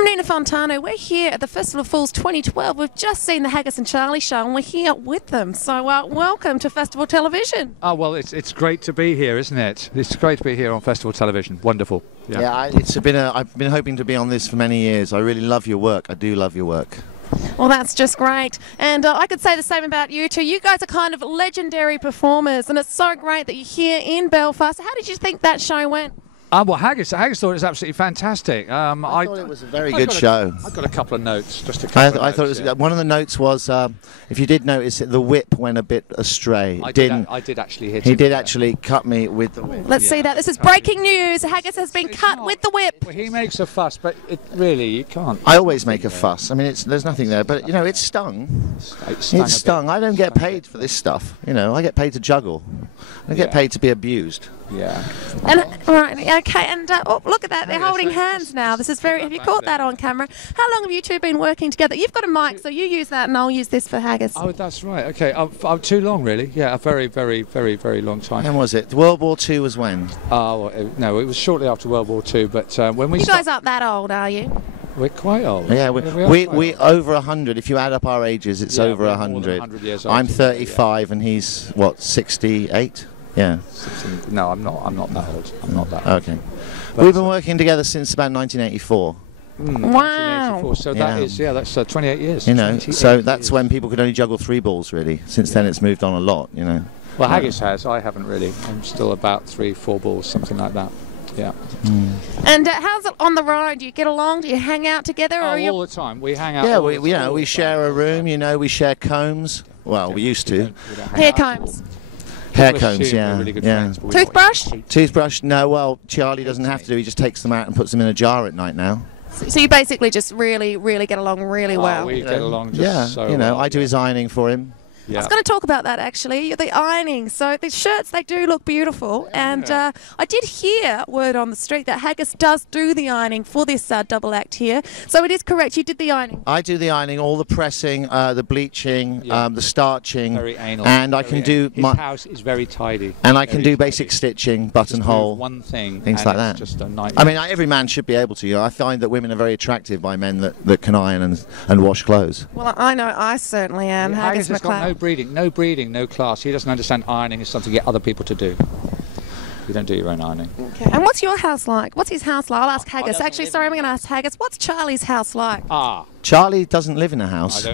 I'm Nina Fontano. We're here at the Festival of Fools 2012. We've just seen the Haggis and Charlie show and we're here with them. So welcome to Festival Television. Oh, well, it's great to be here, isn't it? It's great to be here on Festival Television. Wonderful. Yeah, I've been hoping to be on this for many years. I really love your work. I do love your work. Well, that's just great. And I could say the same about you two. You guys are kind of legendary performers and it's so great that you're here in Belfast. How did you think that show went? Well, Haggis thought it was absolutely fantastic. I thought it was a very good show. I've got a couple of notes. I thought it was. One of the notes was, if you did notice, the whip went a bit astray. I did actually hit him. He did actually cut me with the whip. Let's see that. This is breaking news. Haggis has been cut with the whip. Well, he makes a fuss, but you can't. I always make a fuss. I mean, there's nothing there, but you know, it's stung. It's stung. I don't get paid for this stuff. You know, I get paid to juggle. I get paid to be abused. Yeah. And right, okay, and oh, look at that, they're holding hands now. This is very, have you caught that on camera? How long have you two been working together? You've got a mic, so you use that and I'll use this for Haggis. Oh, that's right, okay. Too long, really. Yeah, a very, very, very, very long time. When was it? World War II was when? Oh, no, it was shortly after World War II, but when we... You guys aren't that old, are you? We're quite old. Yeah, we over 100. If you add up our ages, it's over 100. 100 years old. I'm 35 and he's, what, 68? Yeah. 16, no, I'm not that old. I'm not that old. Okay. But we've been working together since about 1984. Wow. So that's 28 years. You know, so that's when people could only juggle 3 balls, really. Since then it's moved on a lot, you know. Well, Haggis has. I haven't really. I'm still about 3-4 balls, something like that. Yeah. And how's it on the road? Do you get along? Do you hang out together? Or all the time. We hang out. Yeah, we share a room. You know, we share combs. Well, we used to. Hair combs. Hair combs, yeah. Really good yeah. Toothbrush? Toothbrush? No. Well, Charlie doesn't have to do. He just takes them out and puts them in a jar at night now. So you basically just really, really get along really well. We get along just so well. You know, I do his ironing for him. Yeah. I was going to talk about that actually, the ironing. So the shirts, they do look beautiful. And I did hear word on the street that Haggis does do the ironing for this double act here. So it is correct, you did the ironing. I do the ironing, all the pressing, the bleaching, the starching. Very anal. And I can do... His house is very tidy. And I can do basic stitching, buttonhole, one thing, things like that. Just a nightmare. I mean, every man should be able to. You know, I find that women are very attractive by men that can iron and wash clothes. Well, I know I certainly am. Haggis has got no breeding, no class. He doesn't understand ironing is something to get other people to do. You don't do your own ironing. Okay. And what's your house like? What's his house like? I'll ask Haggis. Actually, sorry, I'm going to ask Haggis. What's Charlie's house like? Charlie doesn't live in a house.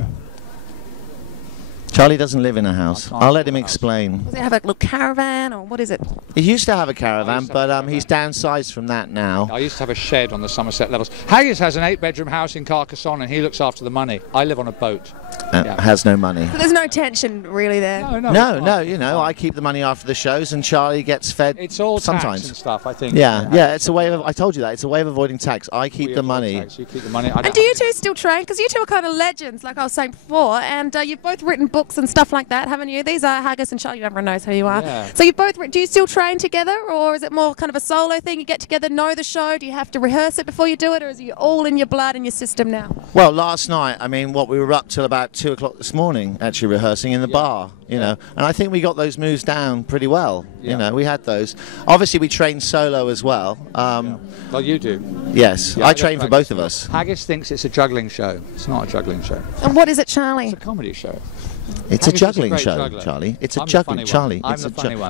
Charlie doesn't live in a house. I'll let him explain. Does he have a little caravan or what is it? He used to have a caravan, but he's downsized from that now. I used to have a shed on the Somerset levels. Haggis has an 8-bedroom house in Carcassonne and he looks after the money. I live on a boat. Has no money. So there's no tension really there? No, you know, I keep the money after the shows and Charlie gets fed it's all sometimes. Tax and stuff, I think. Yeah, it's a way of, I told you that, it's a way of avoiding tax. I keep the money. You keep the money. And do you two still train? Because you two are kind of legends, like I was saying before, and you've both written books and stuff like that, haven't you? These are Haggis and Charlie, everyone knows who you are. Yeah. So do you still train together, or is it more kind of a solo thing? You get together, know the show, do you have to rehearse it before you do it, or is it all in your blood and your system now? Well, last night, I mean, we were up till about 2 o'clock this morning, actually rehearsing in the bar, you know, and I think we got those moves down pretty well, you know, we had those. Obviously, we train solo as well. Well, you do. Yes, I train for both of us. Haggis thinks it's a juggling show. It's not a juggling show. And what is it, Charlie? It's a comedy show. It's a juggling show, Charlie. It's a juggling, Charlie.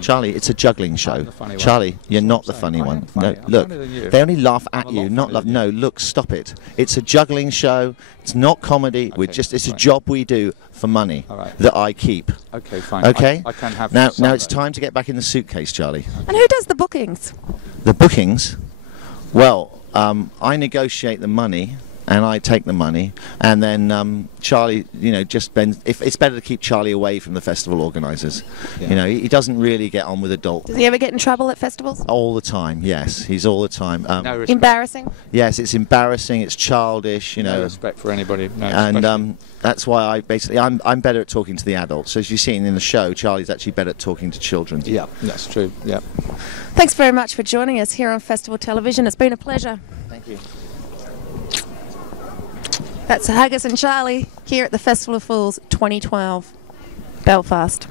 Charlie, it's a juggling show. Charlie, you're not the funny one. No, look, they only laugh at you, not love. No, look, stop it. It's a juggling show. It's not comedy. It's a job we do for money that I keep. Okay, fine. Okay. I can have now it's time to get back in the suitcase, Charlie. And who does the bookings? The bookings? Well, I negotiate the money. And I take the money, and then Charlie, you know, if it's better to keep Charlie away from the festival organisers. You know, he doesn't really get on with adult. Does he ever get in trouble at festivals? All the time, yes. He's all the time. No respect. Embarrassing? Yes, it's embarrassing. It's childish. You know. No respect for anybody. No and that's why I'm better at talking to the adults. So as you've seen in the show, Charlie's actually better at talking to children. Yeah, that's true. Yeah. Thanks very much for joining us here on Festival Television. It's been a pleasure. Thank you. That's Haggis and Charlie here at the Festival of Fools 2012, Belfast.